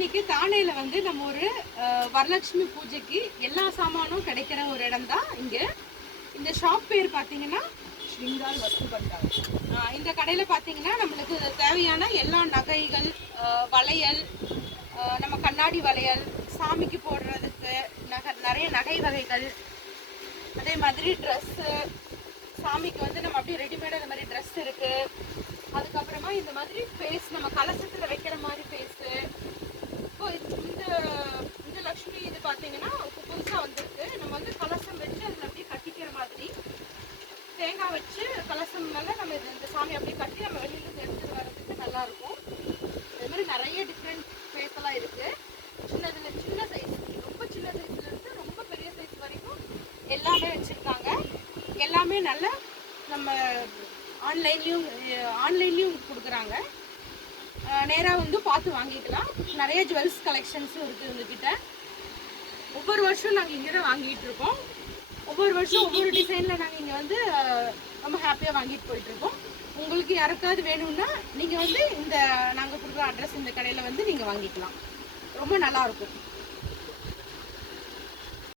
இன்னைக்கு தானேல வந்து நம்ம ஒரு வரலட்சுமி பூஜைக்கு எல்லா சாமானும் கிடைக்கிற ஒரு இடம் தான் இங்க. இந்த ஷாப் பேர் பார்த்தீங்கன்னா ஸ்ருங்கார் வஸ்து பண்டார். இந்த கடையில் பார்த்தீங்கன்னா நம்மளுக்கு தேவையான எல்லா நகைகள், வளையல், நம்ம கண்ணாடி வளையல், சாமிக்கு போடுறதுக்கு நிறைய நகை வகைகள், அதே மாதிரி ட்ரெஸ்ஸு, சாமிக்கு வந்து நம்ம அப்படியே ரெடிமேடாக இந்த மாதிரி ட்ரெஸ் இருக்குது. அதுக்கப்புறமா இந்த மாதிரி ஃபேஸ் நம்ம கலசத்தில் வைக்கிற மாதிரி ஃபேஸு. இப்போ இந்த லக்ஷ்மி இது பார்த்தீங்கன்னா இப்போ புதுசாக வந்திருக்கு. நம்ம வந்து கலசம் வச்சு அதில் அப்படியே கட்டிக்கிற மாதிரி தேங்காய் வச்சு கலசம் மேலே நம்ம இந்த சாமி அப்படியே கட்டி நம்ம வெளியிலேருந்து எடுத்துகிட்டு வர்றதுக்கு நல்லாயிருக்கும். இது மாதிரி நிறைய டிஃப்ரெண்ட் ஃபேஸ் எல்லாம் இருக்குது. சின்ன சைஸ், ரொம்ப சின்ன சைஸ்லேருந்து ரொம்ப பெரிய சைஸ் வரைக்கும் எல்லாமே வச்சுருக்காங்க. எல்லாமே நல்ல நம்ம ஆன்லைன்லேயும் கொடுக்குறாங்க. நேராக வந்து பார்த்து வாங்கிக்கலாம். நிறைய ஜுவல்ஸ் கலெக்ஷன்ஸும் இருக்குது இவங்கக்கிட்ட. ஒவ்வொரு வருஷம் நாங்கள் இங்கே தான் வாங்கிட்டு இருக்கோம். ஒவ்வொரு வருஷம் ஒவ்வொரு டிசைனில் நாங்கள் இங்கே வந்து ரொம்ப ஹாப்பியாக வாங்கிட்டு போயிட்டுருக்கோம். உங்களுக்கு யாருக்காவது வேணும்னா நீங்கள் வந்து நாங்கள் கொடுக்குற அட்ரஸ் இந்த கடையில் வந்து நீங்கள் வாங்கிக்கலாம். ரொம்ப நல்லாயிருக்கும்.